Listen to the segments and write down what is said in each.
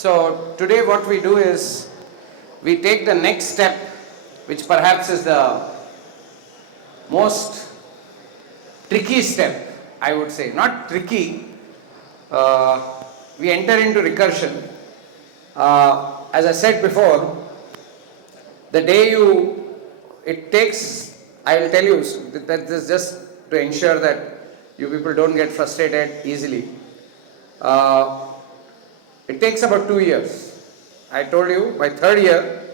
So today what we do is we take the next step, which perhaps is the most tricky step, I would say. Not tricky, we enter into recursion. As I said before, the day it takes, I will tell you, that this is just to ensure that you people don't get frustrated easily. It takes about 2 years. I told you, by third year,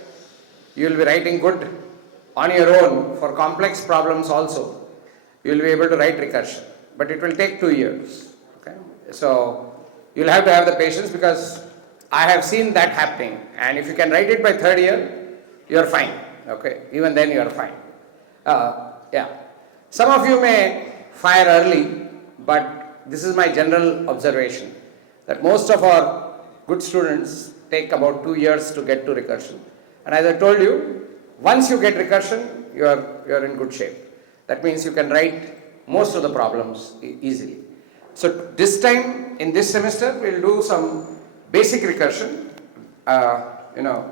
you will be writing good on your own for complex problems also. You will be able to write recursion, but it will take 2 years. Okay? So you will have to have the patience, because I have seen that happening, and if you can write it by third year, you are fine. Okay? Even then you are fine. Yeah. Some of you may fire early, but this is my general observation, that most of our good students take about 2 years to get to recursion. And as I told you, once you get recursion, you are in good shape. That means you can write most of the problems easily. So this time, in this semester, we'll do some basic recursion.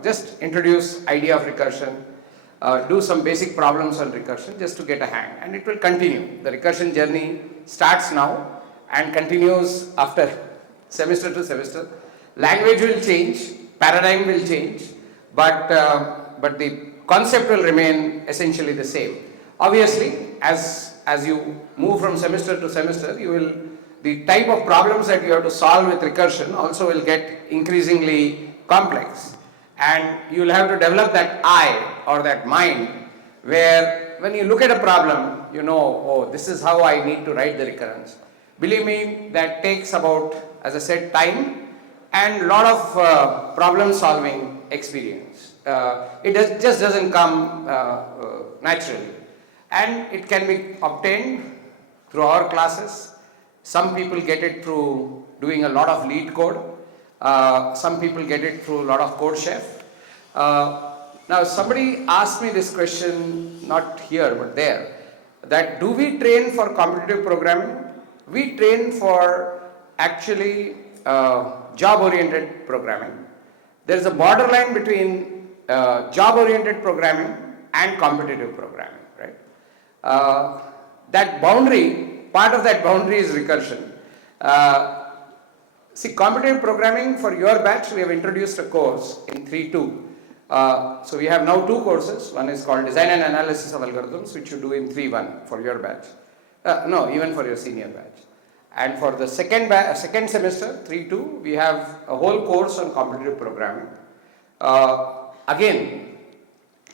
Just introduce idea of recursion, do some basic problems on recursion just to get a hang, and it will continue. The recursion journey starts now and continues after semester to semester. Language will change, paradigm will change, but the concept will remain essentially the same. Obviously, as you move from semester to semester, the type of problems that you have to solve with recursion also will get increasingly complex, and you will have to develop that eye or that mind where when you look at a problem, you know, oh, this is how I need to write the recurrence. Believe me, that takes about, as I said, time and a lot of problem solving experience. It just doesn't come naturally, and it can be obtained through our classes. Some people get it through doing a lot of lead code. Some people get it through a lot of code chef. Now somebody asked me this question, not here but there, that do we train for competitive programming? We train for actually job-oriented programming. There is a borderline between job-oriented programming and competitive programming, right? That boundary, part of that boundary is recursion. See, competitive programming for your batch, we have introduced a course in 3.2. So we have now 2 courses. One is called Design and Analysis of Algorithms, which you do in 3.1 for your batch. No, even for your senior batch. And for the second semester, 3.2, we have a whole course on competitive programming. Again,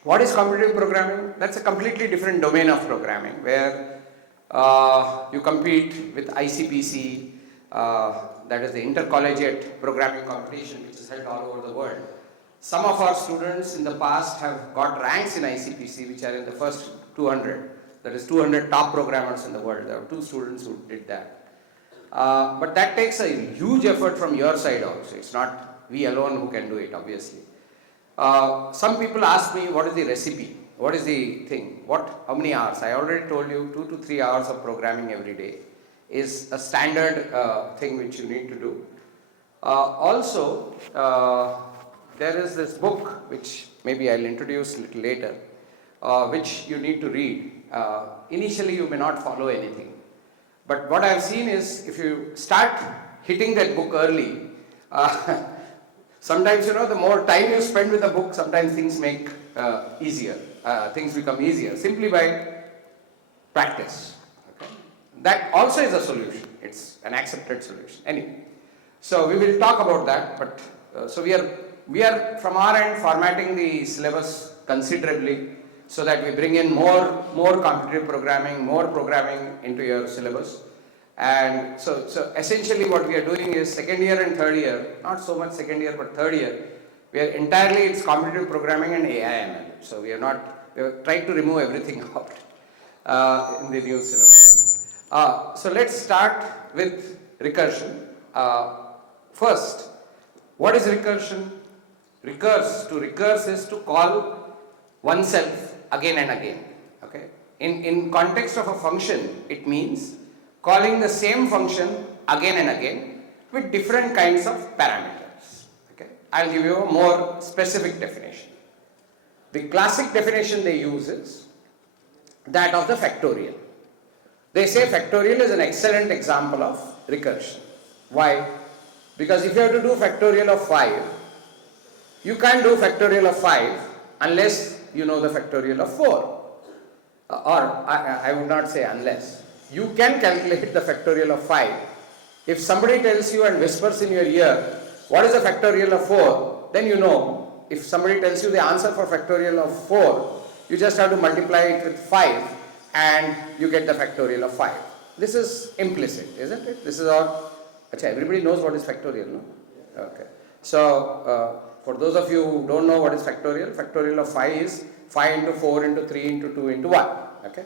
what is competitive programming? That's a completely different domain of programming, where you compete with ICPC, that is the intercollegiate programming competition, which is held all over the world. Some of our students in the past have got ranks in ICPC, which are in the first 200. That is 200 top programmers in the world. There are 2 students who did that. But that takes a huge effort from your side also. It's not we alone who can do it, obviously. Some people ask me, what is the recipe? What is the thing? How many hours? I already told you 2 to 3 hours of programming every day is a standard thing which you need to do. Also, there is this book which maybe I'll introduce a little later, which you need to read. Initially, you may not follow anything. But what I've seen is, if you start hitting that book early, sometimes, the more time you spend with the book, sometimes things make easier. Things become easier simply by practice. Okay? That also is a solution. It's an accepted solution. Anyway, so we will talk about that. But so we are from our end formatting the syllabus considerably, so that we bring in more competitive programming, more programming into your syllabus. And so essentially what we are doing is second year and third year, not so much second year but third year, it's competitive programming and AI/ML. So we have tried to remove everything out in the new syllabus. So let's start with recursion. First, what is recursion? To recurse is to call oneself again and again. Okay? In context of a function, it means calling the same function again and again with different kinds of parameters. Okay? I'll give you a more specific definition. The classic definition they use is that of the factorial. They say factorial is an excellent example of recursion. Why? Because if you have to do factorial of 5, you can't do factorial of 5 unless you know the factorial of 4. I would not say unless. You can calculate the factorial of 5. If somebody tells you and whispers in your ear, what is the factorial of 4? Then you know. If somebody tells you the answer for factorial of 4, you just have to multiply it with 5 and you get the factorial of 5. This is implicit, isn't it? This is all. Everybody knows what is factorial, no? Okay. So, for those of you who don't know what is factorial, factorial of 5 is 5 into 4 into 3 into 2 into 1. Okay.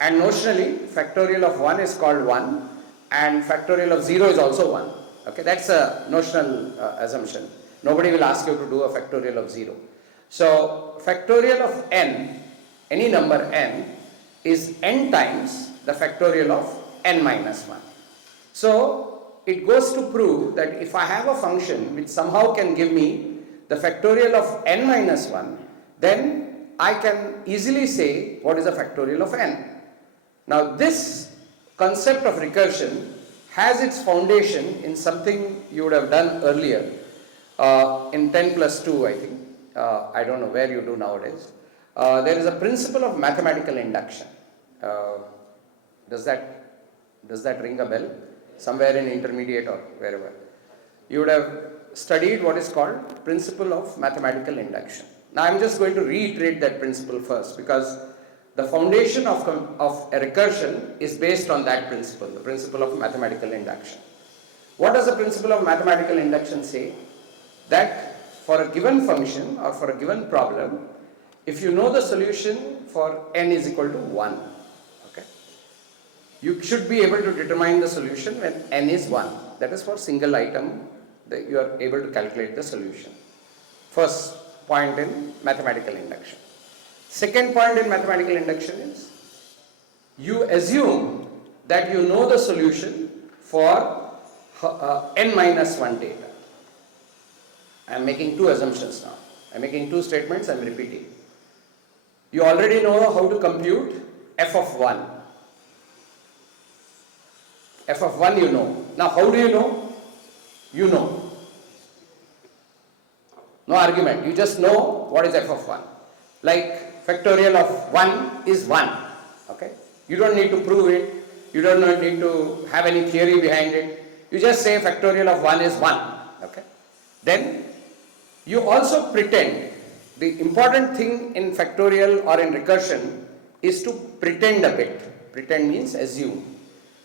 And notionally, factorial of 1 is called 1 and factorial of 0 is also 1. Okay. That's a notional assumption. Nobody will ask you to do a factorial of 0. So, factorial of n, any number n, is n times the factorial of n minus 1. So, it goes to prove that if I have a function which somehow can give me the factorial of n minus 1, then I can easily say what is the factorial of n. Now, this concept of recursion has its foundation in something you would have done earlier. In 10 plus 2, I think, I don't know where you do nowadays, there is a principle of mathematical induction. Does that ring a bell? Somewhere in intermediate or wherever. You would have studied what is called principle of mathematical induction. Now I am just going to reiterate that principle first because the foundation of a recursion is based on that principle, the principle of mathematical induction. What does the principle of mathematical induction say? That for a given function or for a given problem, if you know the solution for n is equal to 1, okay, you should be able to determine the solution when n is 1. That is for single item that you are able to calculate the solution. First point in mathematical induction. Second point in mathematical induction is you assume that you know the solution for n minus 1 data. I am making two assumptions now. I am making two statements, I am repeating. You already know how to compute f of 1. F of 1 you know. Now how do you know? You know. No argument. You just know what is f of 1. Like factorial of 1 is 1. Okay? You don't need to prove it. You don't need to have any theory behind it. You just say factorial of 1 is 1. Okay? Then you also pretend. The important thing in factorial or in recursion is to pretend a bit. Pretend means assume.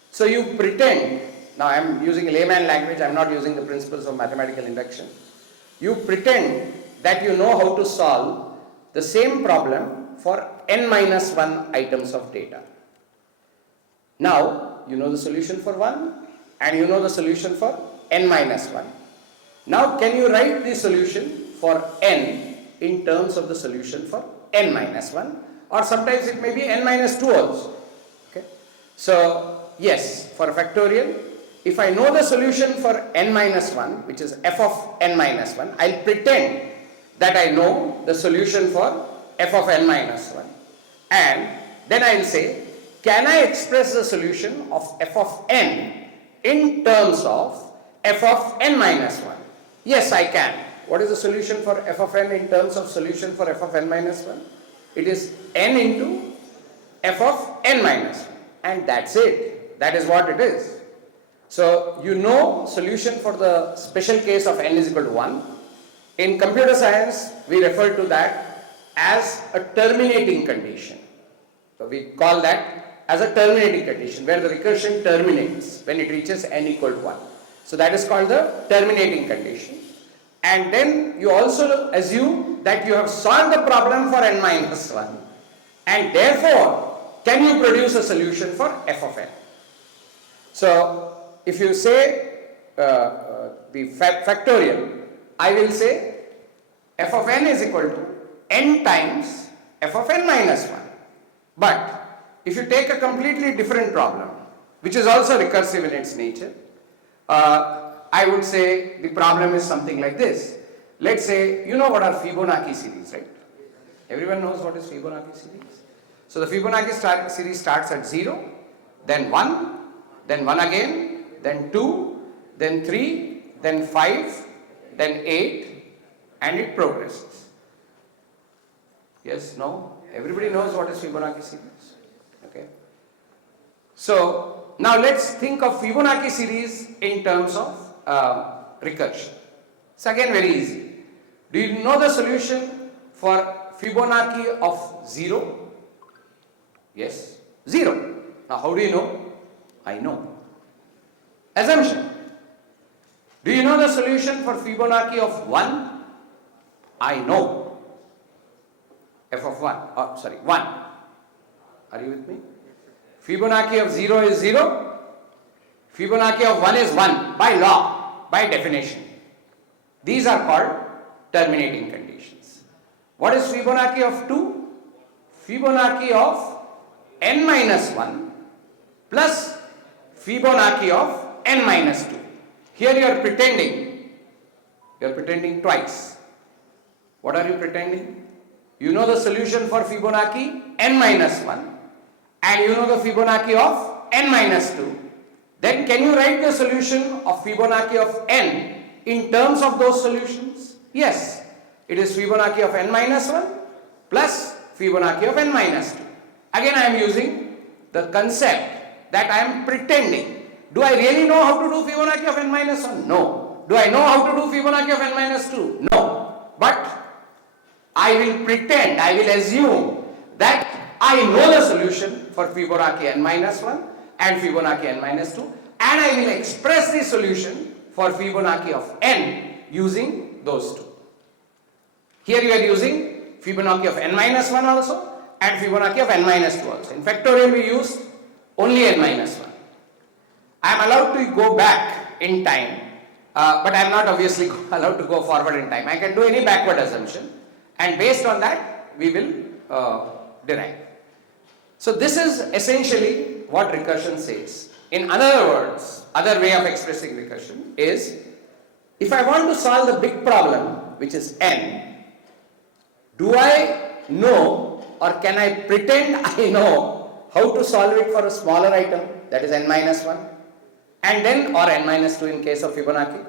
So you pretend, now I am using layman language, I am not using the principles of mathematical induction. You pretend that you know how to solve the same problem for n minus 1 items of data. Now you know the solution for 1 and you know the solution for n minus 1. Now can you write the solution for n in terms of the solution for n minus 1, or sometimes it may be n minus 2 also. Okay. So yes, for a factorial, if I know the solution for n minus 1, which is f of n minus 1, I'll pretend that I know the solution for f of n minus 1, and then I'll say, can I express the solution of f of n in terms of f of n minus 1? Yes, I can. What is the solution for f of n in terms of solution for f of n minus 1? It is n into f of n minus 1, and that's it. That is what it is. So you know solution for the special case of n is equal to 1. In computer science, we refer to that as a terminating condition. So we call that as a terminating condition, where the recursion terminates when it reaches n equal to 1. So that is called the terminating condition. And then you also assume that you have solved the problem for n minus 1, and therefore can you produce a solution for f of n. So if you say the factorial, I will say f of n is equal to n times f of n minus 1. But if you take a completely different problem, which is also recursive in its nature, I would say the problem is something like this, Let's say, you know what are Fibonacci series, right? Everyone knows what is Fibonacci series. So the Fibonacci series starts at 0, then 1, then 1 again, then 2, then 3, then 5, then 8, and it progresses. Yes, no? Everybody knows what is Fibonacci series. Okay. So now let's think of Fibonacci series in terms of recursion. It's again very easy. Do you know the solution for Fibonacci of 0? Yes, 0. Now how do you know? I know. Assumption. Do you know the solution for Fibonacci of 1? I know. F of 1, 1. Are you with me? Fibonacci of 0 is 0. Fibonacci of 1 is 1 by law, by definition. These are called terminating conditions. What is Fibonacci of 2? Fibonacci of n minus 1 plus Fibonacci of n minus 2. Here you are pretending twice. What are you pretending? You know the solution for Fibonacci n minus 1 and you know the Fibonacci of n minus 2. Then can you write the solution of Fibonacci of n in terms of those solutions? Yes. It is Fibonacci of n minus 1 plus Fibonacci of n minus 2. Again I am using the concept that I am pretending. Do I really know how to do Fibonacci of n minus 1? No. Do I know how to do Fibonacci of n minus 2? No. But I will pretend, I will assume that I know the solution for Fibonacci n minus 1 and Fibonacci n minus 2 and I will express the solution for Fibonacci of n using those two. Here you are using Fibonacci of n minus 1 also and Fibonacci of n minus 2 also. In factorial we use only n minus 1. I am allowed to go back in time, but I am not obviously allowed to go forward in time. I can do any backward assumption and based on that we will derive. So this is essentially what recursion says. In other words, other way of expressing recursion is, if I want to solve the big problem which is n, do I know or can I pretend I know how to solve it for a smaller item, that is n minus 1 and then, or n minus 2 in case of Fibonacci,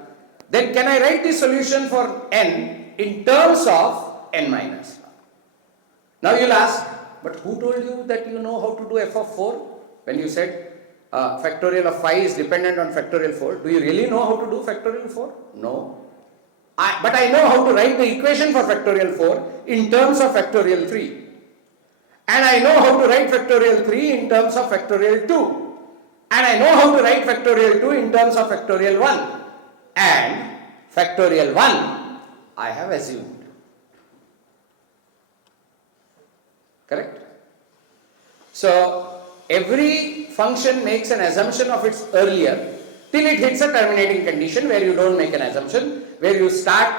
then can I write the solution for n in terms of n minus 1. Now you'll ask, but who told you that you know how to do f of 4? When you said factorial of 5 is dependent on factorial 4, do you really know how to do factorial 4? No. But I know how to write the equation for factorial 4 in terms of factorial 3. And I know how to write factorial 3 in terms of factorial 2. And I know how to write factorial 2 in terms of factorial 1. And factorial 1 I have assumed. Correct? So every function makes an assumption of its earlier till it hits a terminating condition where you don't make an assumption, where you start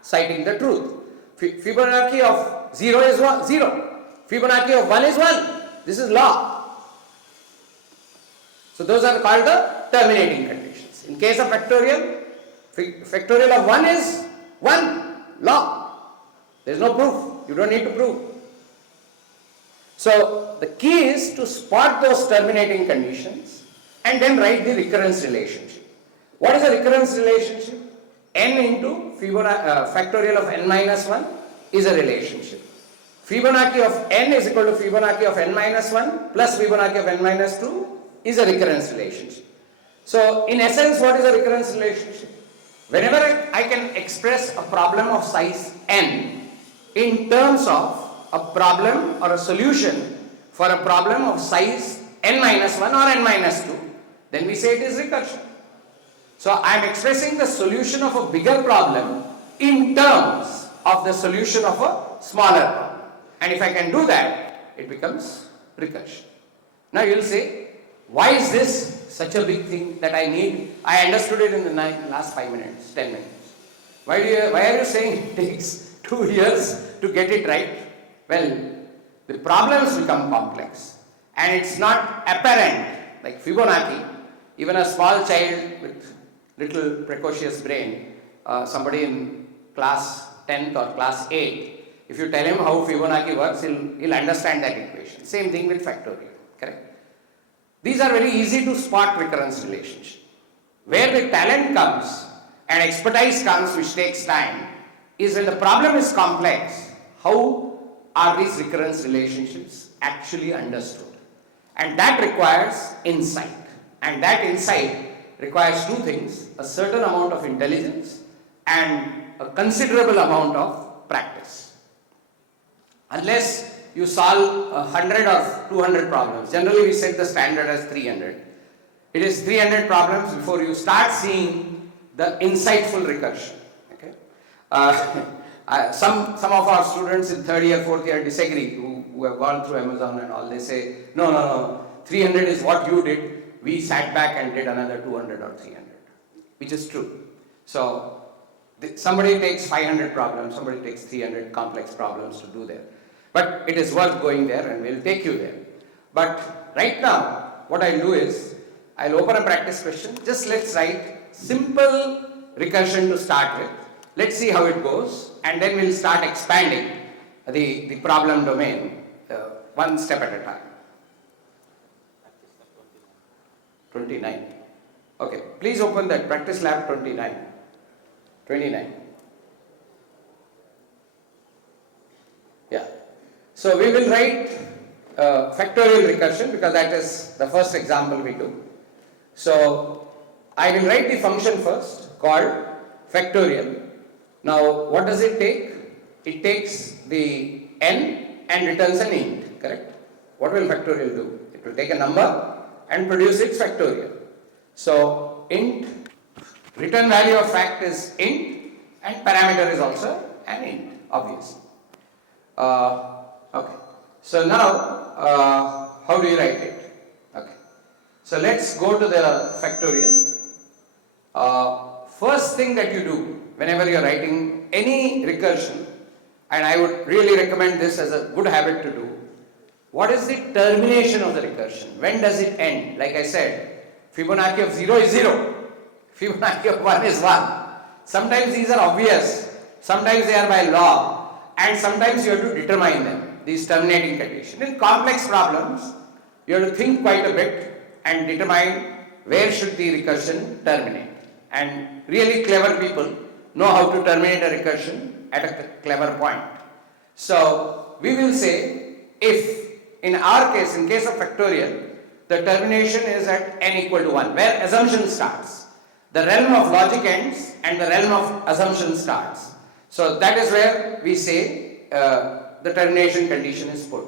citing the truth. Fibonacci of 0 is 0. Fibonacci of 1 is 1. This is law. So those are called the terminating conditions. In case of factorial, factorial of 1 is 1. Law. There is no proof. You don't need to prove. So the key is to spot those terminating conditions and then write the recurrence relationship. What is the recurrence relationship? N into factorial of n minus 1 is a relationship. Fibonacci of n is equal to Fibonacci of n minus 1 plus Fibonacci of n minus 2 is a recurrence relationship. So in essence, what is a recurrence relationship? Whenever I can express a problem of size n in terms of a problem or a solution for a problem of size n minus 1 or n minus 2, then we say it is recursion. So I am expressing the solution of a bigger problem in terms of the solution of a smaller problem. And if I can do that, it becomes recursion. Now you will say, why is this such a big thing that I need? I understood it in the last 5 minutes, 10 minutes. Why are you saying it takes 2 years to get it right? Well, the problems become complex and it's not apparent, like Fibonacci. Even a small child with little precocious brain, somebody in class 10th or class 8th, if you tell him how Fibonacci works, he'll understand that equation. Same thing with factorial, correct? These are very easy to spot recurrence relationship. Where the talent comes and expertise comes, which takes time, is when the problem is complex, how are these recurrence relationships actually understood? And that requires insight. And that insight requires two things: a certain amount of intelligence and a considerable amount of practice. Unless you solve 100 or 200 problems, generally we set the standard as 300. It is 300 problems before you start seeing the insightful recursion. Okay? Some of our students in third year, fourth year disagree, who have gone through Amazon and all. They say, no, 300 is what you did. We sat back and did another 200 or 300, which is true. So somebody takes 500 problems, somebody takes 300 complex problems to do there. But it is worth going there, and we'll take you there. But right now, what I'll do is, I'll open a practice question. Just let's write simple recursion to start with. Let's see how it goes, and then we'll start expanding the problem domain one step at a time. 29. Okay, please open that practice lab 29. 29. Yeah. So we will write factorial recursion, because that is the first example we do. So I will write the function first called factorial. Now what does it take? It takes the n and returns an int, correct? What will factorial do? It will take a number and produce its factorial. So int, return value of fact is int, and parameter is also an int, obviously. Okay. So now how do you write it? Okay. So let's go to the factorial. First thing that you do whenever you are writing any recursion, and I would really recommend this as a good habit to do, what is the termination of the recursion? When does it end? Like I said, Fibonacci of 0 is 0. Fibonacci of 1 is 1. Sometimes these are obvious, sometimes they are by law, and sometimes you have to determine them, these terminating conditions. In complex problems, you have to think quite a bit and determine where should the recursion terminate. And really clever people know how to terminate a recursion at a clever point. So we will say, if in our case, in case of factorial, the termination is at n equal to 1, where assumption starts. The realm of logic ends and the realm of assumption starts. So that is where we say the termination condition is put.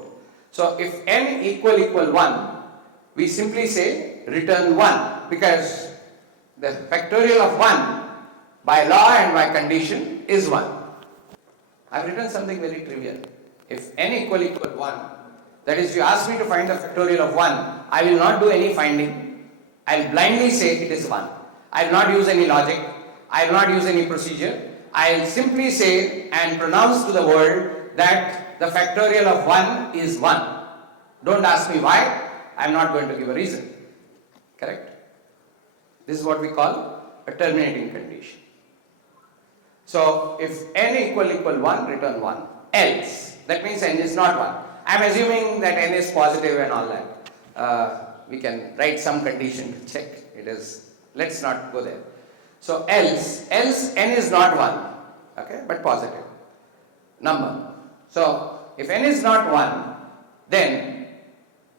So if n equal 1, we simply say return 1, because the factorial of 1 by law and by condition is 1. I have written something very trivial. If n equal 1, that is, you ask me to find the factorial of 1, I will not do any finding. I will blindly say it is 1. I will not use any logic. I will not use any procedure. I will simply say and pronounce to the world that the factorial of 1 is 1. Don't ask me why. I am not going to give a reason. Correct? This is what we call a terminating condition. So if n equal 1, return 1. Else, that means n is not 1. I am assuming that n is positive and all that. We can write some condition to check. It is, let's not go there. So else n is not 1, okay, but positive number. So if n is not 1, then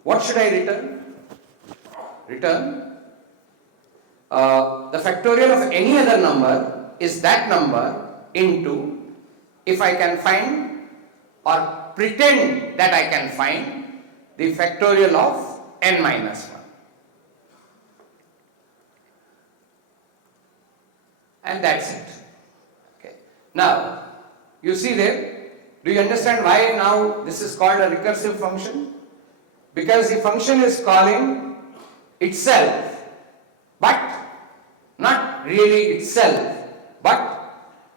what should I return? Return the factorial of any other number is that number into, if I can find or pretend that I can find, the factorial of n minus 1. And that's it. Okay. Now, you see there, do you understand why now this is called a recursive function? Because the function is calling itself, but not really itself, but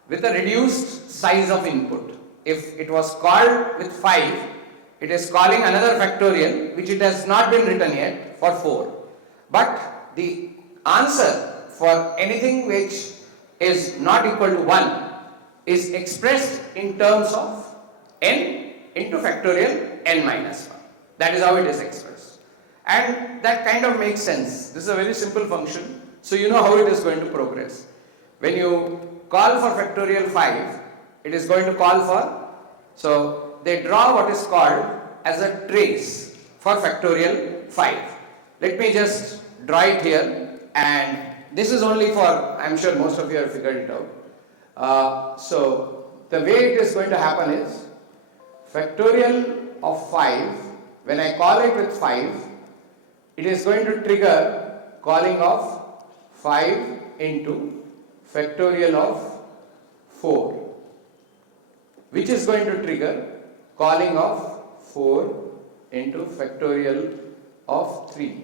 with a reduced size of input. If it was called with 5, it is calling another factorial which it has not been written yet for 4. But the answer for anything which is not equal to 1 is expressed in terms of n into factorial n minus 1. That is how it is expressed. And that kind of makes sense. This is a very simple function. So you know how it is going to progress. When you call for factorial 5, it is going to call for, so they draw what is called as a trace for factorial 5. Let me just draw it here, and this is only for, I am sure most of you have figured it out. So the way it is going to happen is factorial of 5, when I call it with 5, it is going to trigger calling of 5 into factorial of 4, which is going to trigger calling of 4 into factorial of 3.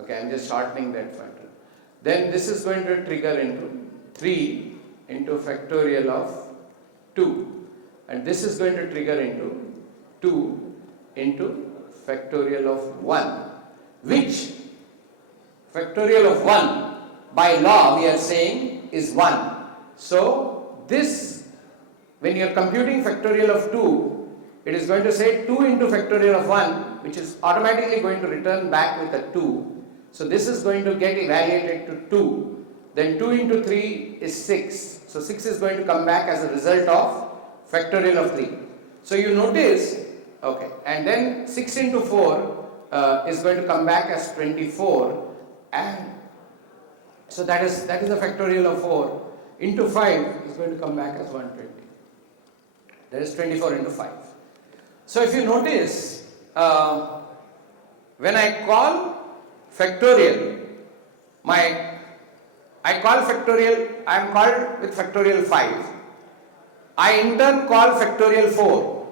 Okay, I am just shortening that factor. Then this is going to trigger into 3 into factorial of 2, and this is going to trigger into 2 into factorial of 1, which factorial of 1 by law we are saying is 1. So this, when you are computing factorial of 2, it is going to say 2 into factorial of 1, which is automatically going to return back with a 2. So this is going to get evaluated to 2. Then 2 into 3 is 6. So 6 is going to come back as a result of factorial of 3. So you notice, okay, and then 6 into 4 is going to come back as 24, and so that is the factorial of 4 into 5 is going to come back as 120. That is 24 into 5. So if you notice, when I call factorial, I am called with factorial 5. I in turn call factorial 4.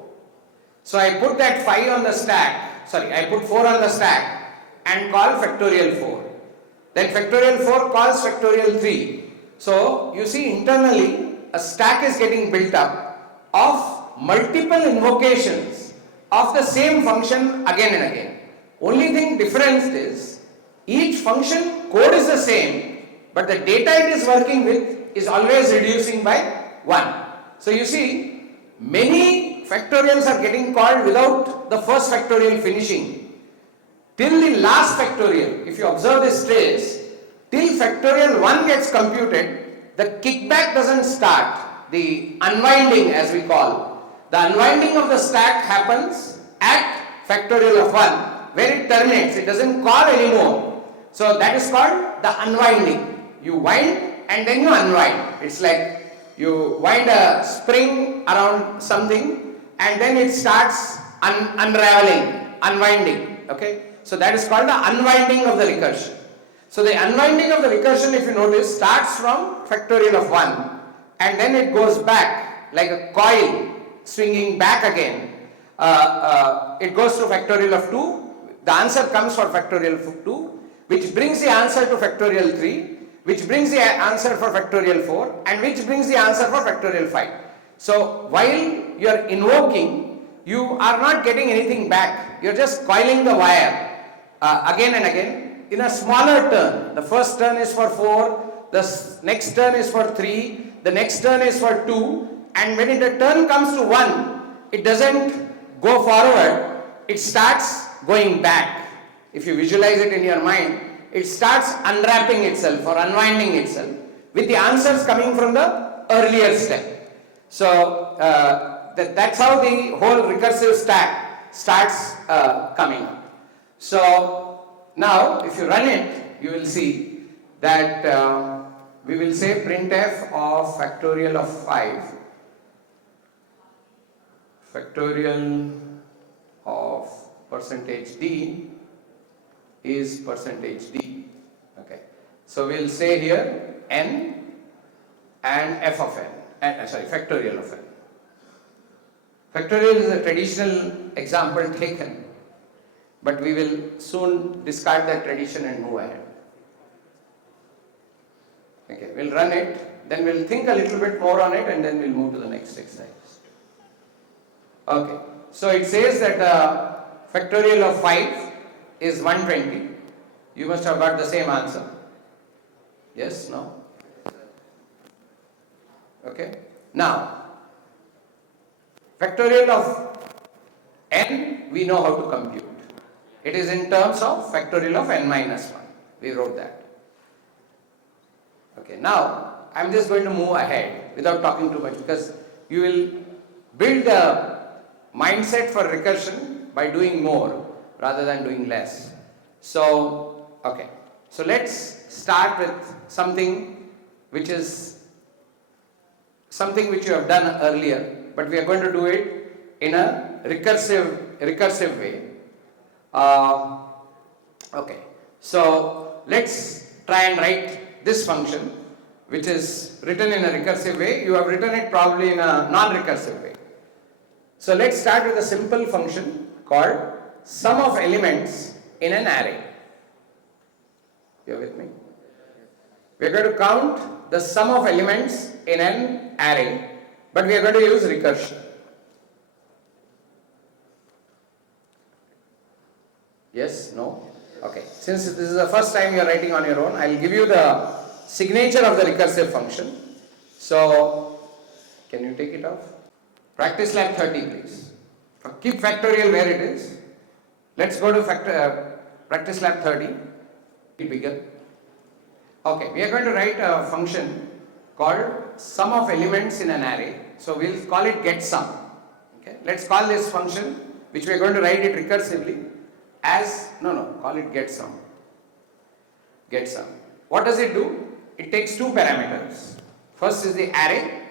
So I put that 5 on the stack, I put 4 on the stack and call factorial 4. Then factorial 4 calls factorial 3. So you see, internally a stack is getting built up of multiple invocations of the same function again and again. Only thing difference is each function code is the same, but the data it is working with is always reducing by 1. So you see, many factorials are getting called without the first factorial finishing. Till the last factorial, if you observe this trace, till factorial 1 gets computed, the kickback doesn't start, the unwinding as we call. The unwinding of the stack happens at factorial of 1, where it terminates, it doesn't call anymore. So that is called the unwinding. You wind and then you unwind. It's like you wind a spring around something and then it starts unraveling, unwinding. Okay, so that is called the unwinding of the recursion. So the unwinding of the recursion, if you notice, starts from factorial of 1 and then it goes back like a coil swinging back again. It goes to factorial of 2. The answer comes for factorial of 2, which brings the answer to factorial 3, which brings the answer for factorial 4, and which brings the answer for factorial 5. So while you are invoking, you are not getting anything back. You are just coiling the wire again and again in a smaller turn. The first turn is for 4, the next turn is for 3, the next turn is for 2, and when the turn comes to 1, it doesn't go forward, it starts going back. If you visualize it in your mind, it starts unwrapping itself or unwinding itself with the answers coming from the earlier step. So that's how the whole recursive stack starts coming up. So now if you run it, you will see that we will say printf of factorial of 5, factorial of %d is %d. Okay, so we'll say here n and f of n, factorial of n. Factorial is a traditional example taken, but we will soon discard that tradition and move ahead. Okay, we'll run it, then we'll think a little bit more on it, and then we'll move to the next exercise. Okay, so it says that factorial of 5 is 120. You must have got the same answer. Yes? No? Okay. Now, factorial of n we know how to compute. It is in terms of factorial of n minus 1. We wrote that. Okay. Now, I am just going to move ahead without talking too much, because you will build a mindset for recursion by doing more rather than doing less. So, okay. So let's start with something which is something which you have done earlier, but we are going to do it in a recursive way. Okay. So let's try and write this function, which is written in a recursive way. You have written it probably in a non-recursive way. So let's start with a simple function called sum of elements in an array. You are with me? We are going to count the sum of elements in an array, but we are going to use recursion. Yes? No? Okay. Since this is the first time you are writing on your own, I will give you the signature of the recursive function. So, can you take it off? Practice lab 30, please. Keep factorial where it is. Let's go to practice lab 30. Be bigger. Okay, we are going to write a function called sum of elements in an array. So we'll call it getSum. Okay, let's call this function, which we are going to write it recursively as call it getSum. GetSum. What does it do? It takes two parameters. First is the array,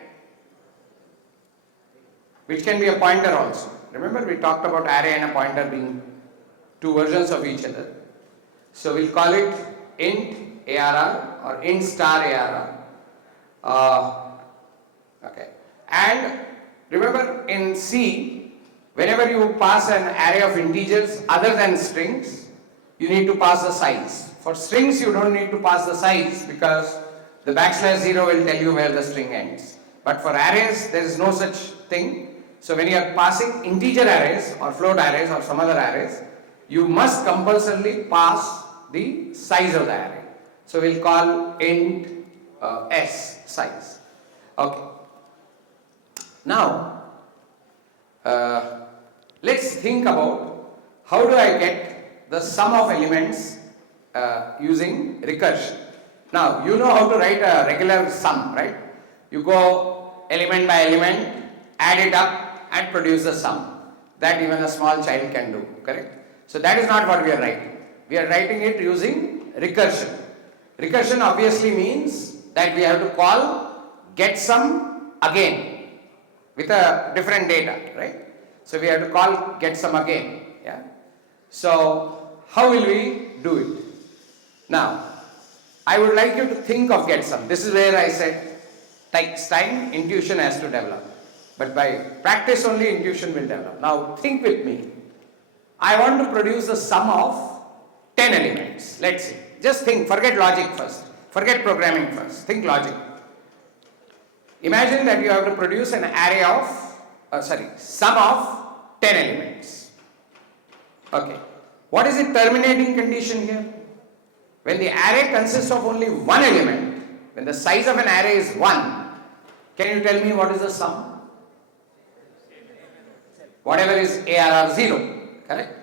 which can be a pointer also. Remember, we talked about array and a pointer being two versions of each other. So we'll call it int ARR or int star ARR. Okay. And remember, in C, whenever you pass an array of integers other than strings, you need to pass the size. For strings, you don't need to pass the size because the \0 will tell you where the string ends. But for arrays, there is no such thing. So when you are passing integer arrays or float arrays or some other arrays, you must compulsorily pass the size of the array. So we'll call int s size. Okay. Now, let's think about how do I get the sum of elements using recursion. Now, you know how to write a regular sum, right? You go element by element, add it up and produce the sum. That even a small child can do, correct? So that is not what we are writing. We are writing it using recursion. Recursion obviously means that we have to call getSum again with a different data, right? So we have to call getSum again. Yeah. So how will we do it? Now, I would like you to think of getSum. This is where I said takes time, intuition has to develop. But by practice only intuition will develop. Now think with me. I want to produce the sum of 10 elements. Let's see. Just think, forget logic first. Forget programming first. Think logic. Imagine that you have to produce an array of, sum of 10 elements. Okay. What is the terminating condition here? When the array consists of only one element, when the size of an array is 1, can you tell me what is the sum? Whatever is ARR 0, correct?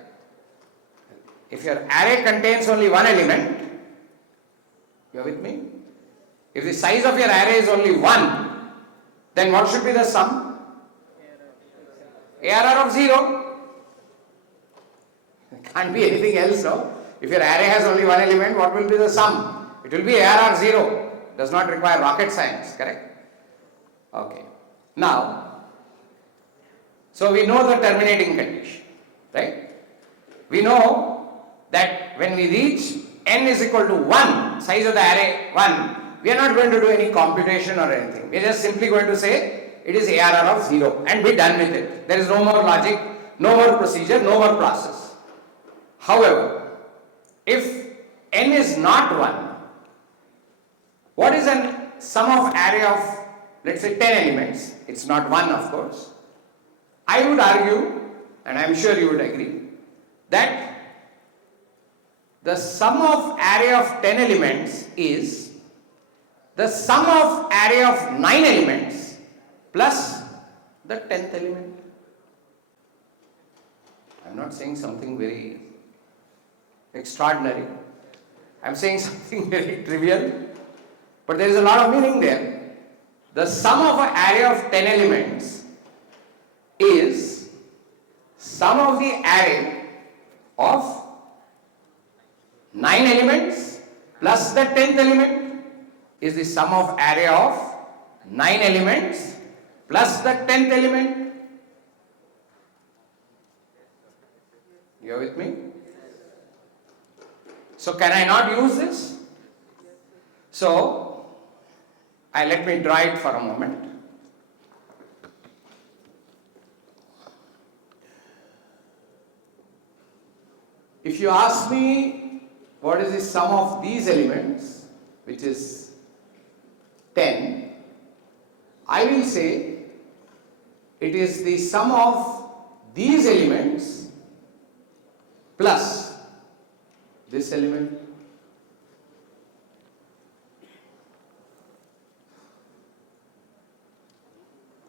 If your array contains only one element, you are with me? If the size of your array is only 1, then what should be the sum? ARR of 0. It can't be anything else, no? If your array has only one element, what will be the sum? It will be ARR 0. Does not require rocket science, correct? Okay. Now, so we know the terminating condition, right? We know that when we reach n is equal to 1, size of the array 1, we are not going to do any computation or anything. We are just simply going to say it is ARR of 0 and be done with it. There is no more logic, no more procedure, no more process. However, if n is not 1, what is a sum of array of, let's say, 10 elements? It's not 1, of course. I would argue, and I am sure you would agree, that the sum of array of 10 elements is the sum of array of 9 elements plus the 10th element. I am not saying something very extraordinary. I am saying something very trivial, but there is a lot of meaning there. The sum of an array of 10 elements is sum of the array of 9 elements plus the 10th element is the sum of array of 9 elements plus the 10th element. You are with me? So can I not use this? So let me draw it for a moment. If you ask me what is the sum of these elements, which is 10, I will say it is the sum of these elements plus this element.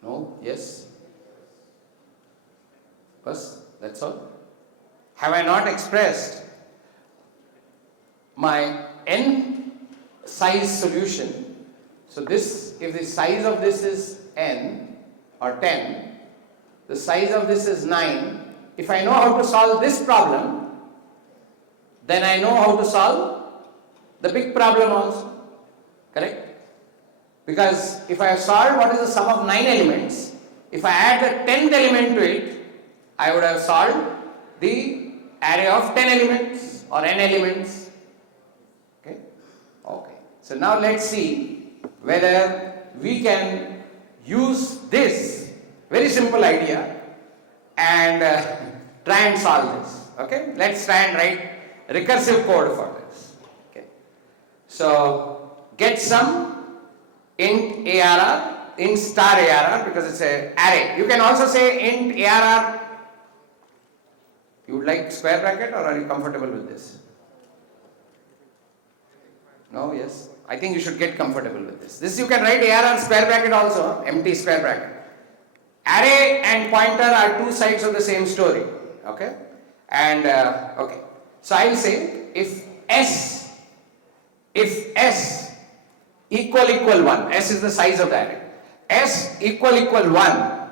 No? Yes? Bas? That's all? Have I not expressed my n size solution? So this, if the size of this is n or 10, the size of this is 9. If I know how to solve this problem, then I know how to solve the big problem also. Correct? Because if I have solved what is the sum of 9 elements, if I add the 10th element to it, I would have solved the array of 10 elements or n elements. Okay? Okay. So now let's see whether we can use this very simple idea and try and solve this. Okay? Let's try and write recursive code for this. Okay? So get some int ARR, int star ARR, because it's an array. You can also say int ARR. You would like square bracket, or are you comfortable with this? No? Yes? I think you should get comfortable with this. This you can write ARR square bracket also, empty square bracket. Array and pointer are two sides of the same story. Okay? And, okay. So I will say if S equal 1, S is the size of the array. S equal 1.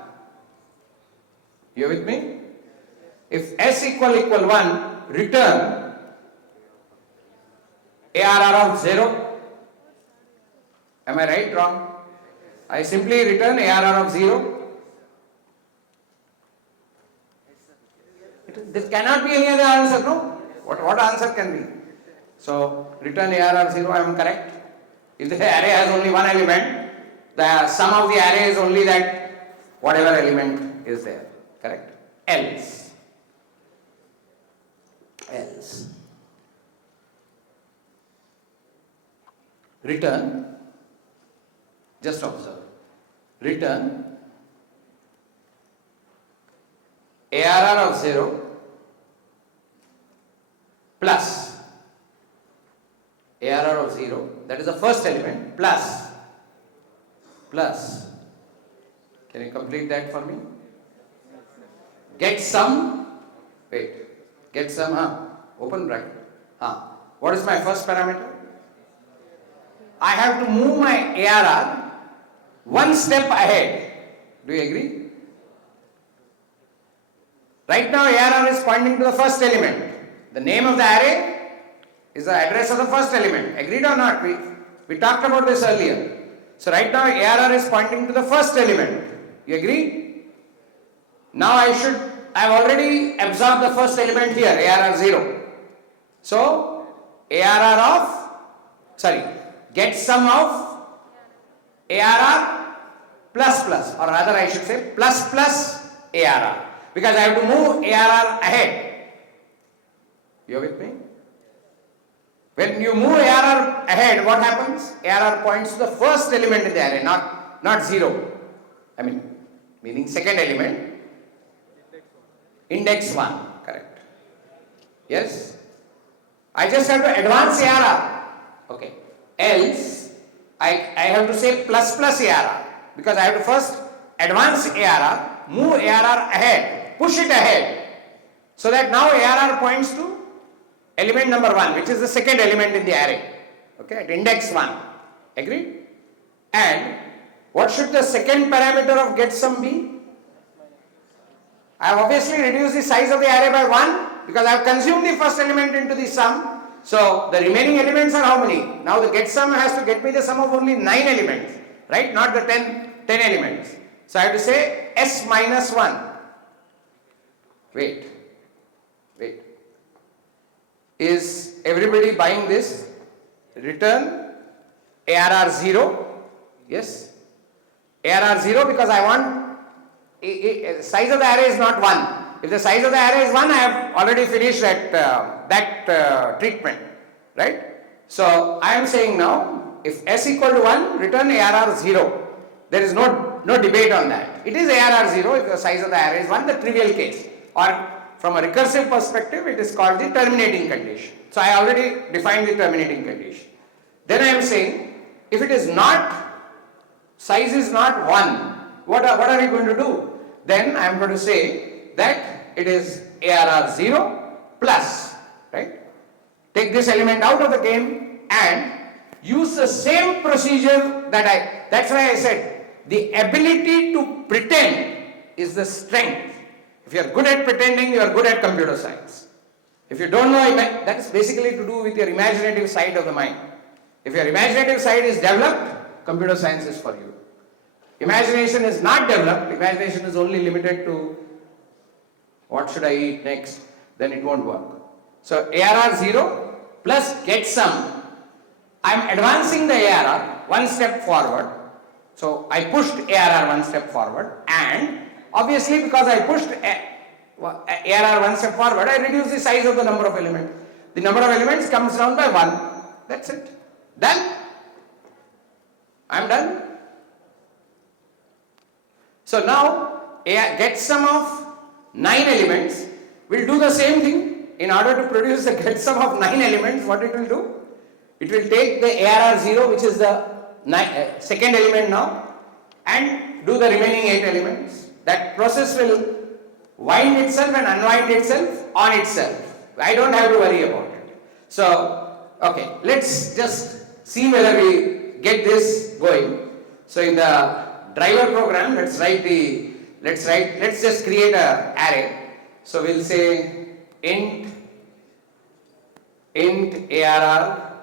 You are with me? If S equal 1, return ARR of 0. Am I right? Wrong? I simply return ARR of 0. This cannot be any other answer, no? What answer can be? So return ARR 0, I am correct. If the array has only one element, the sum of the array is only that whatever element is there. Correct? Else. Return, just observe, return ARR of 0 plus ARR of 0, that is the first element, plus, can you complete that for me? Get some, get some, open bracket, what is my first parameter? I have to move my ARR one step ahead. Do you agree? Right now ARR is pointing to the first element. The name of the array is the address of the first element. Agreed or not? We talked about this earlier. So right now ARR is pointing to the first element. You agree? Now I have already absorbed the first element here, ARR 0. So get sum of ARR plus, or rather I should say plus ARR, because I have to move ARR ahead. You are with me? When you move ARR ahead, what happens? ARR points to the first element in the array, not 0. I mean, meaning second element. Index 1, correct. Yes? I just have to advance ARR. Okay. Else, I have to say plus plus ARR, because I have to first advance ARR, move ARR ahead, push it ahead, so that now ARR points to element number 1, which is the second element in the array, okay, at index 1. Agreed? And what should the second parameter of getSum be? I have obviously reduced the size of the array by 1 because I have consumed the first element into the sum. So the remaining elements are how many? Now the getSum has to get me the sum of only 9 elements, right? Not the 10 elements. So I have to say S minus 1. Wait. Is everybody buying this? Return ARR 0. Yes. ARR 0 because I want size of the array is not 1. If the size of the array is 1, I have already finished that treatment, right? So I am saying now, if S equal to 1, return ARR 0. There is no debate on that. It is ARR 0 if the size of the array is 1, the trivial case. Or from a recursive perspective, it is called the terminating condition. So I already defined the terminating condition. Then I am saying, if it is not, size is not 1, what are we going to do? Then I am going to say that it is ARR 0 plus, right? Take this element out of the game and use the same procedure that's why I said the ability to pretend is the strength. If you are good at pretending, you are good at computer science. If you don't know, that is basically to do with your imaginative side of the mind. If your imaginative side is developed, computer science is for you. Imagination is not developed, imagination is only limited to what should I eat next, then it won't work. So ARR 0 plus getSum, I am advancing the ARR one step forward. So I pushed ARR one step forward, and obviously because I pushed ARR one step forward, I reduced the size of the number of elements. The number of elements comes down by 1. That's it. Done. I am done. So now getSum of 9 elements will do the same thing. In order to produce the getSum of 9 elements, what it will do? It will take the ARR 0, which is the second element now, and do the remaining 8 elements. That process will wind itself and unwind itself on itself. I don't have to worry about it. So, okay, let's just see whether we get this going. So in the driver program, let's just create an array. So we'll say int ARR,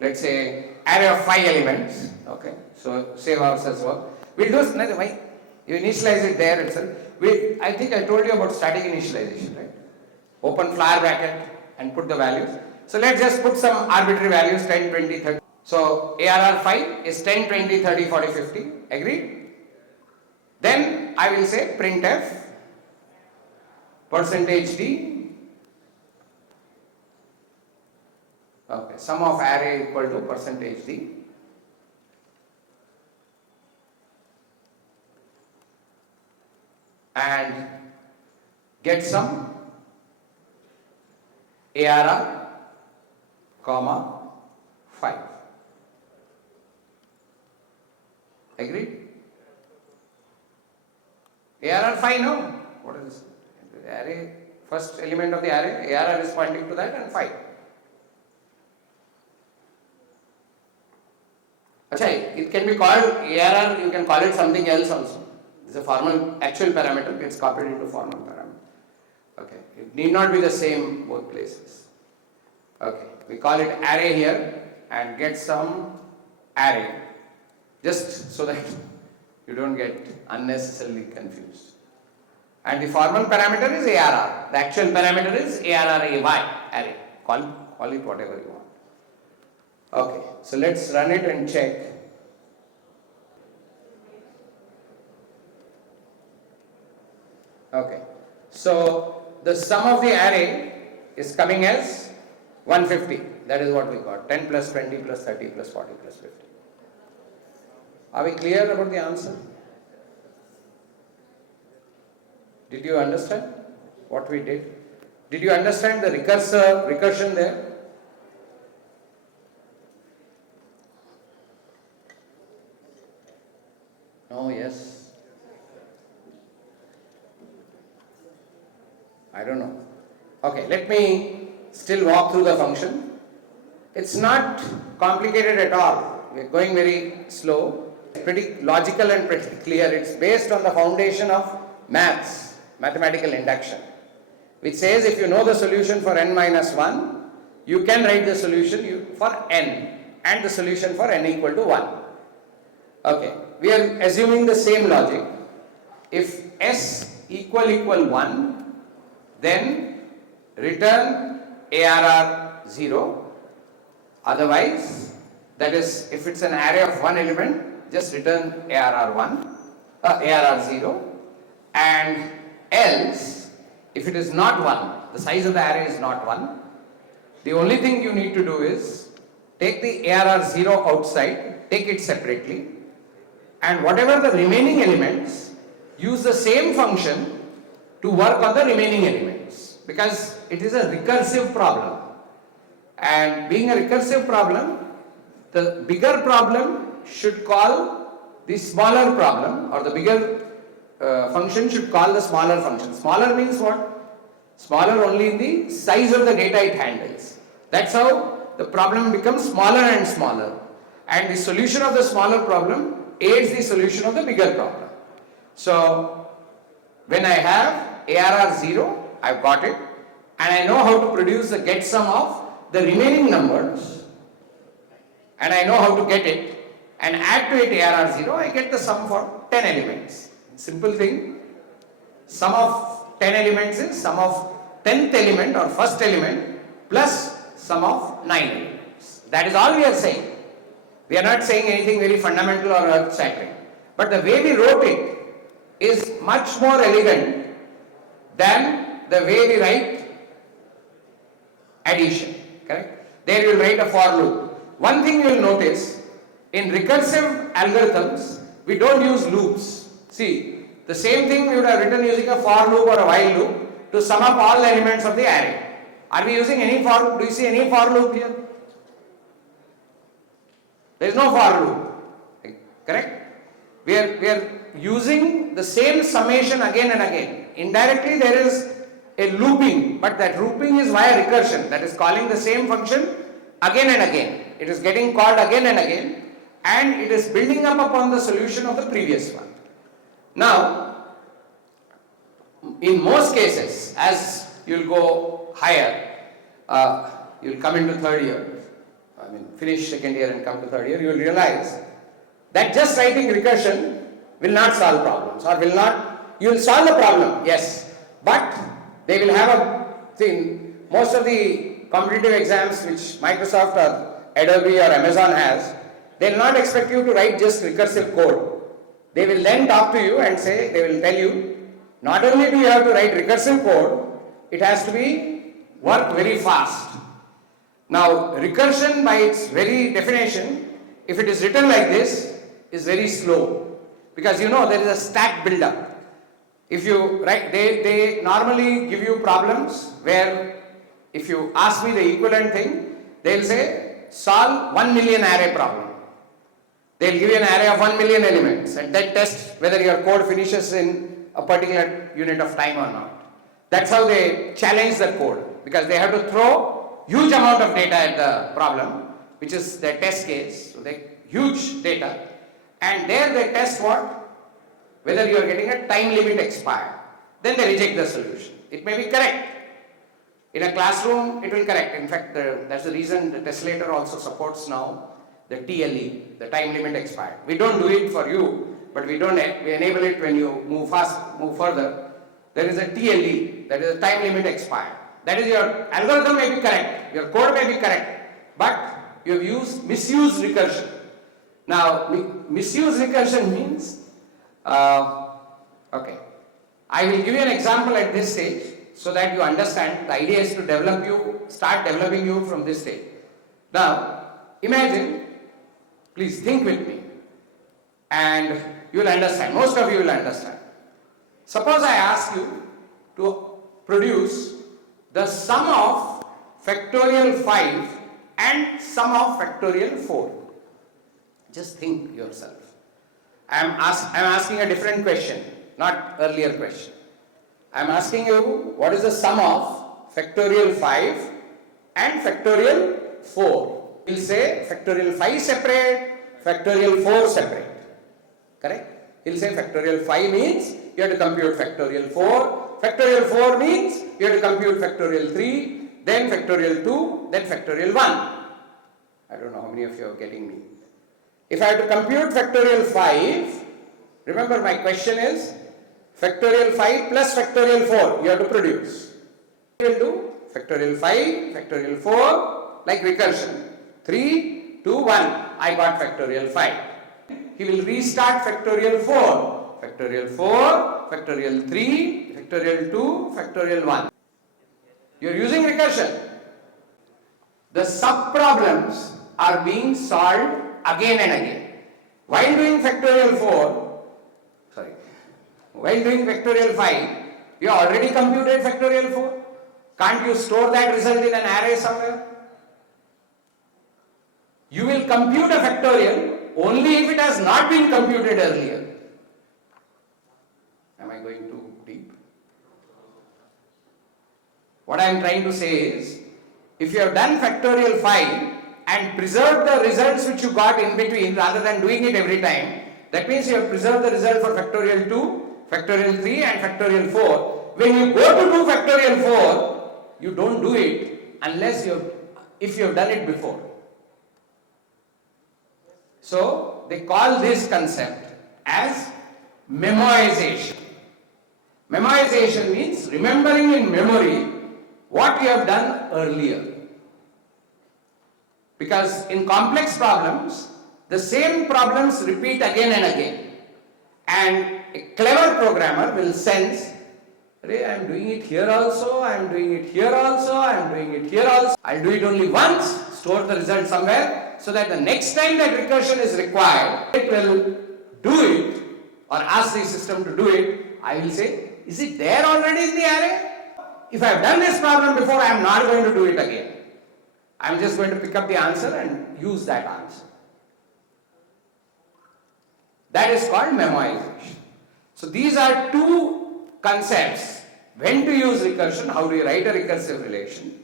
let's say array of 5 elements. Okay, so save ourselves work. We'll do nothing. Why? You initialize it there itself. I think I told you about static initialization, right? Open flower bracket and put the values. So let's just put some arbitrary values, 10, 20, 30. So ARR 5 is 10, 20, 30, 40, 50. Agreed? Then I will say printf %d. Okay, sum of array equal to %d. And getSum ARR, comma 5. Agreed? ARR 5 no? What is this? The array, first element of the array, ARR is pointing to that, and 5. Achha, it can be called ARR, you can call it something else also. It's a formal actual parameter gets copied into formal parameter. Okay, it need not be the same both places. Okay, we call it array here and getSum array, just so that you don't get unnecessarily confused. And the formal parameter is ARR. The actual parameter is ARRAY array. Call it whatever you want. Okay, so let's run it and check. Okay, so the sum of the array is coming as 150. That is what we got. 10 plus 20 plus 30 plus 40 plus 50. Are we clear about the answer? Did you understand what we did? Did you understand the recursion there? I don't know. Okay, let me still walk through the function. It's not complicated at all. We're going very slow. Pretty logical and pretty clear. It's based on the foundation of maths, mathematical induction, which says if you know the solution for n minus 1, you can write the solution for n and the solution for n equal to 1. Okay, we are assuming the same logic. If s equal 1, then return ARR 0. Otherwise, that is, if it's an array of one element, just return ARR 0. And else, if it is not 1, the size of the array is not 1, the only thing you need to do is take the ARR 0 outside, take it separately, and whatever the remaining elements, use the same function to work on the remaining elements, because it is a recursive problem. And being a recursive problem, the bigger problem should call the smaller problem, or the bigger function should call the smaller function. Smaller means what? Smaller only in the size of the data it handles. That's how the problem becomes smaller and smaller. And the solution of the smaller problem aids the solution of the bigger problem. So, when I have ARR 0, I've got it, and I know how to produce the get sum of the remaining numbers, and I know how to get it, and add to it ARR 0, I get the sum for 10 elements. Simple thing. Sum of 10 elements is sum of 10th element or first element plus sum of 9 elements. That is all we are saying. We are not saying anything very fundamental or earth-shattering. But the way we wrote it is much more elegant than the way we write addition. Correct? There you will write a for loop. One thing you will notice, in recursive algorithms, we don't use loops. See, the same thing we would have written using a for loop or a while loop to sum up all the elements of the array. Are we using any for loop? Do you see any for loop here? There is no for loop. Correct? We are using the same summation again and again. Indirectly there is a looping, but that looping is via recursion. That is calling the same function again and again. It is getting called again and again, and it is building up upon the solution of the previous one. Now, in most cases, as you will go higher, you will come into third year, finish second year and come to third year, you will realize that just writing recursion will not solve problems, or will not, you will solve the problem, yes, but they will have a thing. Most of the competitive exams which Microsoft or Adobe or Amazon has, they will not expect you to write just recursive code. They will then talk to you and say, they will tell you, not only do you have to write recursive code, it has to be work very fast. Now, recursion by its very definition, if it is written like this, is very slow, because you know there is a stack build-up. If you write, they normally give you problems where if you ask me the equivalent thing, they will say solve 1 million array problem. They will give you an array of 1 million elements and then test whether your code finishes in a particular unit of time or not. That's how they challenge the code, because they have to throw huge amount of data at the problem, which is their test case. So they huge data, and there they test what? Whether you are getting a time limit expired. Then they reject the solution. It may be correct. In a classroom, it will correct. In fact, that's the reason the tesslator also supports now the TLE, the time limit expired. We don't do it for you, but we enable it when you move further. There is a TLE, that is a time limit expired. That is, your algorithm may be correct, your code may be correct, but you have misused recursion. Now, misuse recursion means, okay, I will give you an example at this stage so that you understand. The idea is to start developing you from this stage. Now, imagine, please think with me, and you will understand, most of you will understand. Suppose I ask you to produce the sum of factorial 5 and sum of factorial 4. Just think yourself. I am asking a different question, not earlier question. I am asking you what is the sum of factorial 5 and factorial 4. We will say factorial 5 separate, factorial 4 separate. Correct? He will say factorial 5 means you have to compute factorial 4. Factorial 4 means you have to compute factorial 3, then factorial 2, then factorial 1. I don't know how many of you are getting me. If I have to compute factorial 5, remember my question is factorial 5 plus factorial 4 you have to produce. You will do factorial 5, factorial 4 like recursion. 3, 2, 1, I got factorial 5. He will restart factorial 4, factorial 4, factorial 3, factorial 2, factorial 1. You are using recursion. The sub-problems are being solved again and again. While doing factorial 5, you already computed factorial 4. Can't you store that result in an array somewhere? You will compute a factorial only if it has not been computed earlier. Am I going too deep? What I am trying to say is, if you have done factorial 5 and preserved the results which you got in between rather than doing it every time, that means you have preserved the result for factorial 2, factorial 3 and factorial 4. When you go to do factorial 4, you don't do it unless if you have done it before. So they call this concept as memoization. Memoization means remembering in memory what you have done earlier. Because in complex problems, the same problems repeat again and again. And a clever programmer will sense, I am doing it here also, I am doing it here also, I am doing it here also. I will do it only once, store the result somewhere, so that the next time that recursion is required, it will do it or ask the system to do it. I will say, is it there already in the array? If I have done this problem before, I am not going to do it again. I am just going to pick up the answer and use that answer. That is called memoization. So these are two concepts: when to use recursion, how do you write a recursive relation,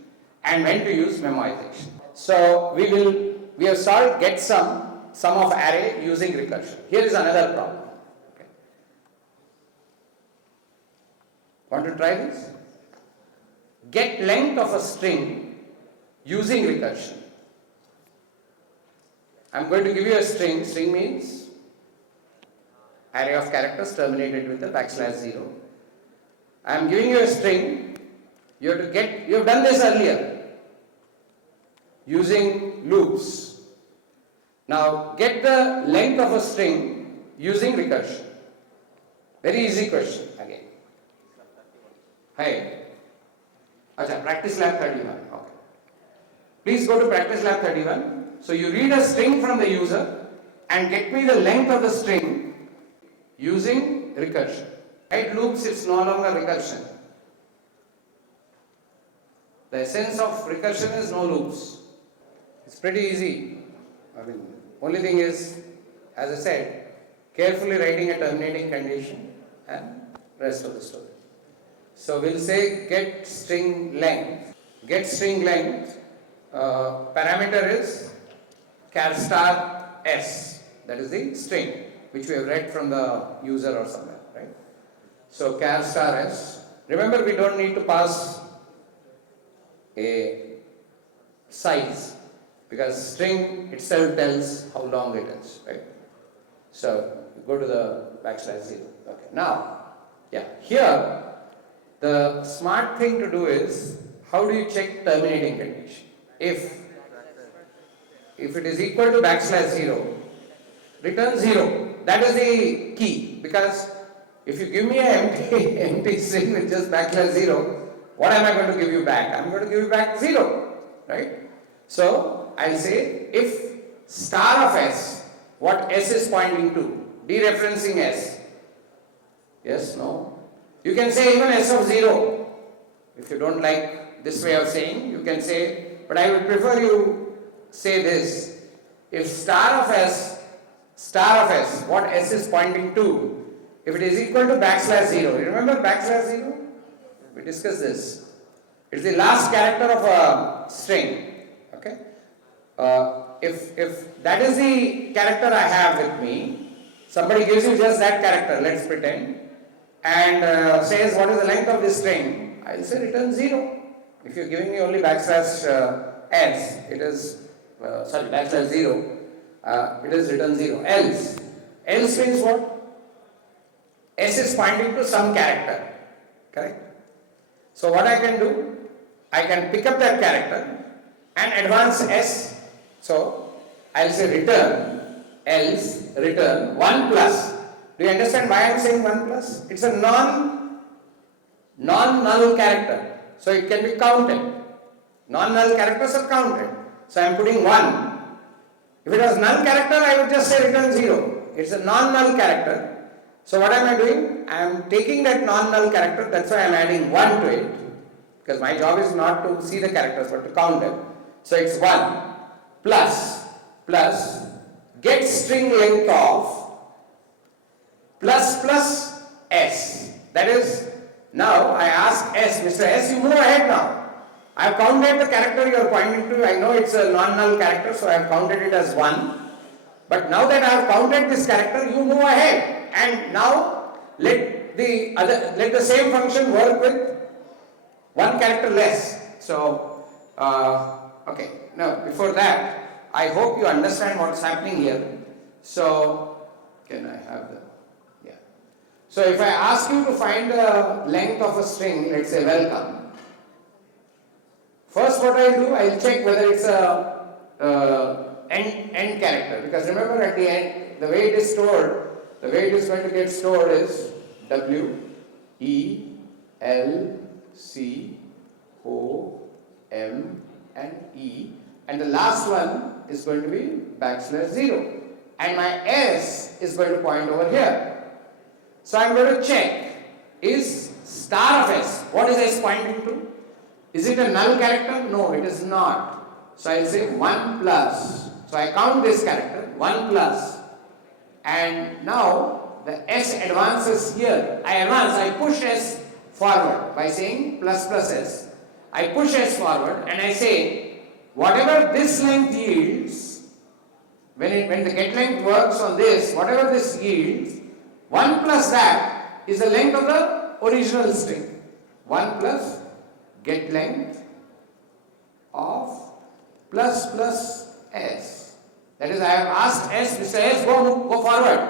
and when to use memoization. So we have solved get sum of array using recursion. Here is another problem. Okay. Want to try this? Get length of a string using recursion. I am going to give you a string. String means array of characters terminated with a \0. I am giving you a string. You have done this earlier using loops. Now get the length of a string using recursion. Very easy question again. Hi. Acha, practice lab 31. Okay. Please go to practice lab 31. So you read a string from the user and get me the length of the string using recursion. Right loops, it's no longer recursion. The essence of recursion is no loops. It's pretty easy. Only thing is, as I said, carefully writing a terminating condition and rest of the story. So we'll say get string length. Get string length, parameter is char star s. That is the string which we have read from the user or somewhere, right? So char star s. Remember, we don't need to pass a size because string itself tells how long it is, right? So go to the \0. Okay. Now, here the smart thing to do is, how do you check terminating condition? If it is equal to \0, return 0. That is the key, because if you give me an empty string with just \0, what am I going to give you back? I am going to give you back 0, right? So I'll say if star of s, what s is pointing to, dereferencing s. Yes, no? You can say even s of 0. If you don't like this way of saying, you can say, but I would prefer you say this. If star of s, what s is pointing to, if it is equal to \0, you remember \0? We discussed this. It's the last character of a string. Okay. If that is the character I have with me, somebody gives you just that character, let's pretend, and says what is the length of this string, I will say return 0. If you're giving me only backslash s, it is, backslash 0, it is return 0. Else means what? S is pointing to some character, correct? So what I can do, I can pick up that character and advance s. So I'll say return, else, return 1 plus. Do you understand why I am saying 1 plus? It's a non-null character. So it can be counted. Non-null characters are counted. So I am putting 1. If it was null character, I would just say return 0. It's a non-null character. So what am I doing? I am taking that non-null character, that's why I am adding 1 to it. Because my job is not to see the characters but to count them. So it's 1 plus get string length of plus s. That is, now I ask s, Mr. S, you move ahead now. I have counted the character you are pointing to. I know it's a non-null character, so I have counted it as 1. But now that I have counted this character, you move ahead. And now let the same function work with 1 character less. So, okay. Now, before that, I hope you understand what's happening here. So, can I have the, yeah. So, if I ask you to find the length of a string, let's say welcome. First, what I'll do, I'll check whether it's a end character. Because remember, at the end, the way it is stored, the way it is going to get stored is W, E, L, C, O, M, and E. And the last one is going to be backslash 0. And my S is going to point over here. So I'm going to check, is star of S, what is S pointing to? Is it a null character? No, it is not. So I'll say 1 plus. So I count this character, 1 plus. And now the S advances here. I push S forward by saying plus S. I push S forward and I say, whatever this length yields, when the get length works on this, whatever this yields, 1 plus that is the length of the original string. 1 plus get length of plus S. That is, I have asked S, Mr. S, go forward.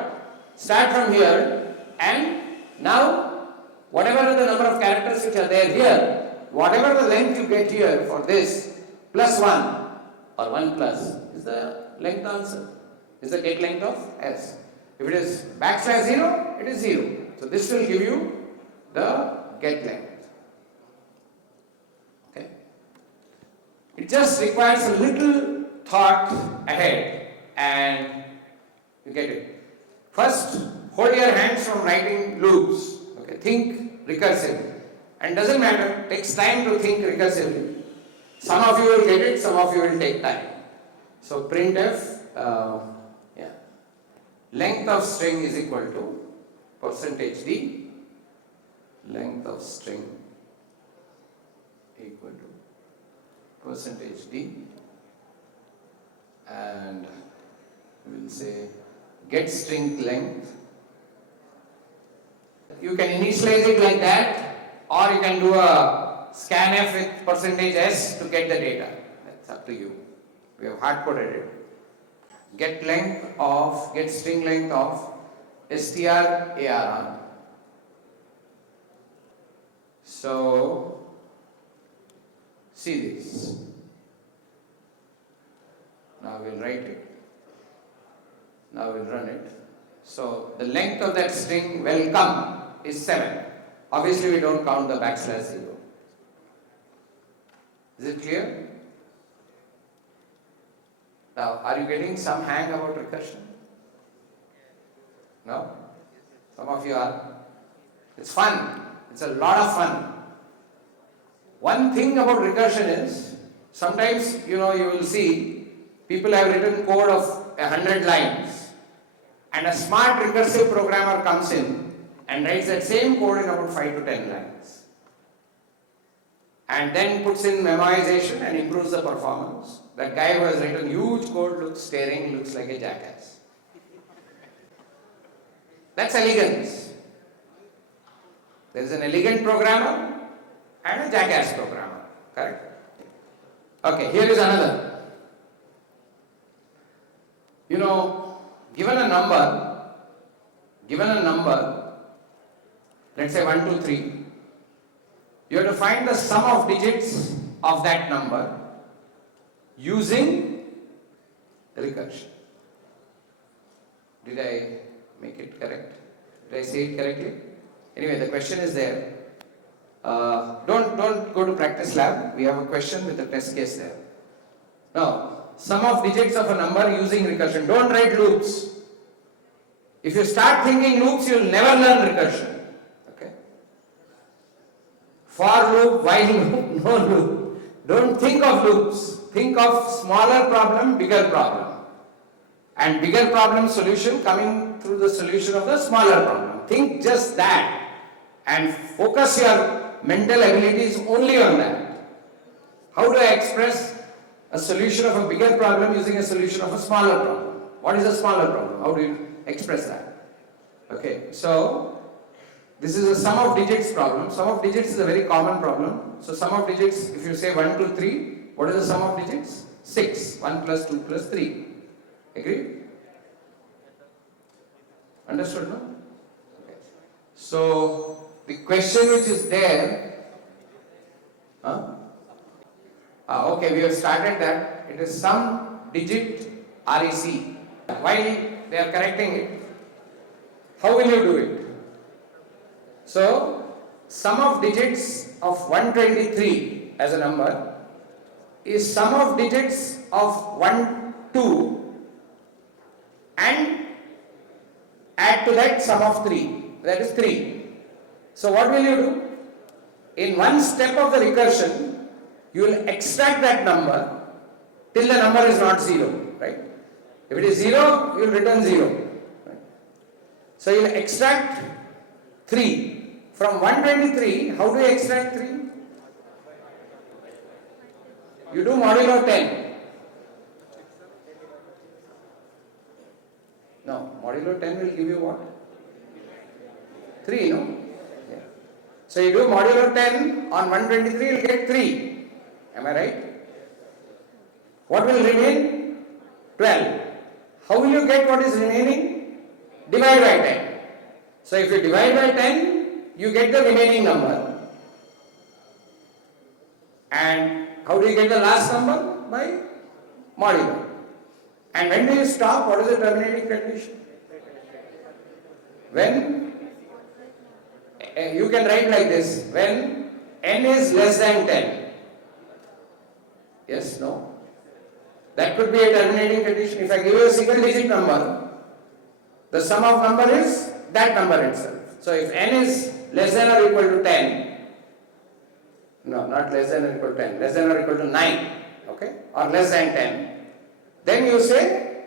Start from here, and now whatever the number of characters which are there here, whatever the length you get here for this, plus 1 or 1 plus is the length answer, is the get length of S. If it is backslash 0, it is 0. So this will give you the get length. Okay. It just requires a little thought ahead and you get it. First, hold your hands from writing loops. Okay. Think recursively. And doesn't matter, takes time to think recursively. Some of you will get it, some of you will take time. So printf, length of string is equal to %d, length of string equal to %d, and we will say get string length. You can initialize it like that, or you can do a scanf with %s to get the data. That's up to you. We have hard coded it. Get string length of strarr. So see this. Now we'll write it. Now we'll run it. So the length of that string welcome is 7. Obviously we don't count the backslash 0. Is it clear? Now, are you getting some hang about recursion? No? Some of you are. It's fun. It's a lot of fun. One thing about recursion is, sometimes, you will see people have written code of 100 lines and a smart recursive programmer comes in and writes that same code in about 5 to 10 lines. and then puts in memoization and improves the performance. That guy who has written huge code looks like a jackass. That's elegance. There is an elegant programmer and a jackass programmer. Correct? Okay, here is another. You know, given a number, let's say 1, 2, 3, you have to find the sum of digits of that number using recursion. Did I make it correct? Did I say it correctly? Anyway, the question is there. Don't go to practice lab. We have a question with a test case there. Now, sum of digits of a number using recursion. Don't write loops. If you start thinking loops, you will never learn recursion. Okay? For loop, while loop, no loop. Don't think of loops. Think of smaller problem, bigger problem. And bigger problem solution coming through the solution of the smaller problem. Think just that and focus your mental abilities only on that. How do I express a solution of a bigger problem using a solution of a smaller problem? What is a smaller problem? How do you express that? Okay, so this is a sum of digits problem. Sum of digits is a very common problem. So sum of digits, if you say 1, 2, 3, what is the sum of digits? 6. 1 plus 2 plus 3. Agree? Understood, no? Okay. So the question which is there, okay, we have started that. It is sum digit REC. While they are correcting it, how will you do it? So, sum of digits of 123 as a number is sum of digits of 1, 2 and add to that sum of 3. That is 3. So what will you do? In one step of the recursion, you will extract that number till the number is not 0, right? If it is 0, you will return 0. Right? So you will extract 3. From 123, how do you extract 3? You do modulo 10. No, modulo 10 will give you what? 3, no? Yeah. So you do modulo 10 on 123, you will get 3. Am I right? What will remain? 12. How will you get what is remaining? Divide by 10. So if you divide by 10, you get the remaining number. And how do you get the last number? By modulo. And when do you stop? What is the terminating condition? When you can write like this, when n is less than 10. Yes, no? That could be a terminating condition. If I give you a single digit number, the sum of number is that number itself. So if n is less than or equal to 10, no, not less than or equal to 10, less than or equal to 9, okay, or less than 10, then you say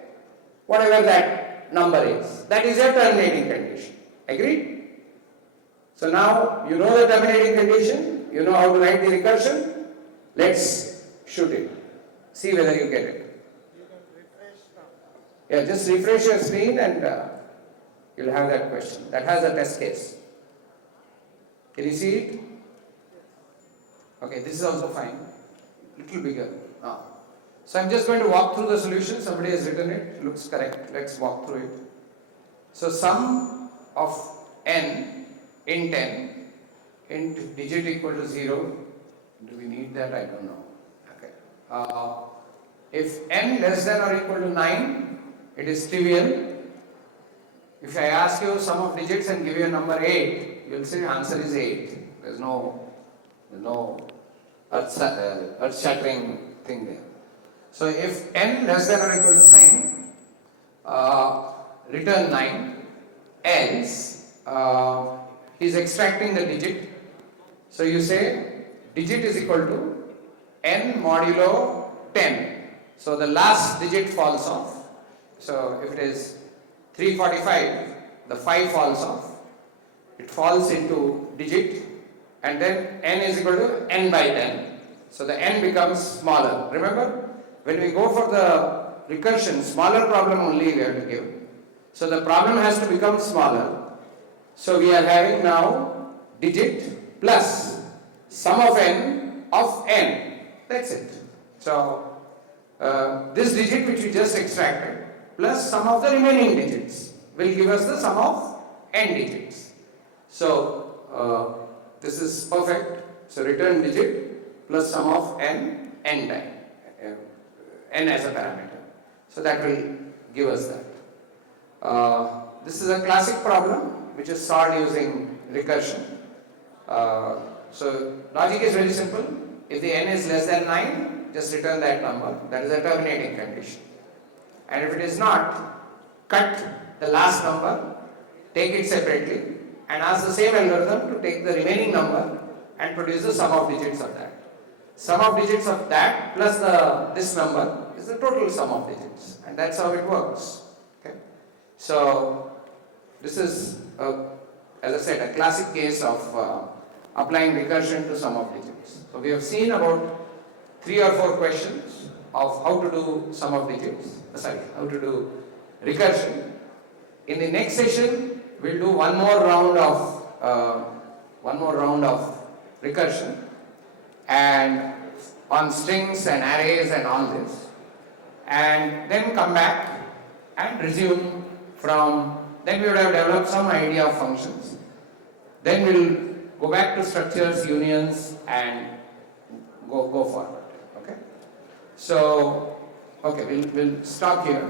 whatever that number is. That is your terminating condition. Agreed? So now you know the terminating condition, you know how to write the recursion. Let's shoot it. See whether you get it. Yeah, just refresh your screen and you'll have that question. That has a test case. Can you see it? Okay, this is also fine. Little bigger. So I'm just going to walk through the solution. Somebody has written it. Looks correct. Let's walk through it. So sum of n in 10 into digit equal to 0. Do we need that? I don't know. Okay. If n less than or equal to 9, it is trivial. If I ask you sum of digits and give you a number 8, you will say answer is 8. There's no earth-shattering thing there. So if n less than or equal to 9, return 9, else he is extracting the digit. So you say digit is equal to n modulo 10. So the last digit falls off. So if it is 345, the 5 falls off. It falls into digit and then n is equal to n by 10. So the n becomes smaller. Remember, when we go for the recursion, smaller problem only we have to give. So the problem has to become smaller. So we are having now digit plus sum of n of n. That's it. So this digit which we just extracted plus sum of the remaining digits will give us the sum of n digits. So this is perfect. So return digit plus sum of n time, n as a parameter. So that will give us that. This is a classic problem which is solved using recursion. So logic is very simple. If the n is less than 9, just return that number. That is a terminating condition. And if it is not, cut the last number, take it separately, and ask the same algorithm to take the remaining number and produce the sum of digits of that. Sum of digits of that plus this number is the total sum of digits, and that's how it works. Okay? So this is, as I said, a classic case of applying recursion to sum of digits. So we have seen about 3 or 4 questions of how to do sum of digits, how to do recursion. In the next session, we'll do one more round of recursion, and on strings and arrays and all this, and then come back and resume from, then we would have developed some idea of functions. Then we'll go back to structures, unions, and go forward. Okay? So, okay, we'll stop here.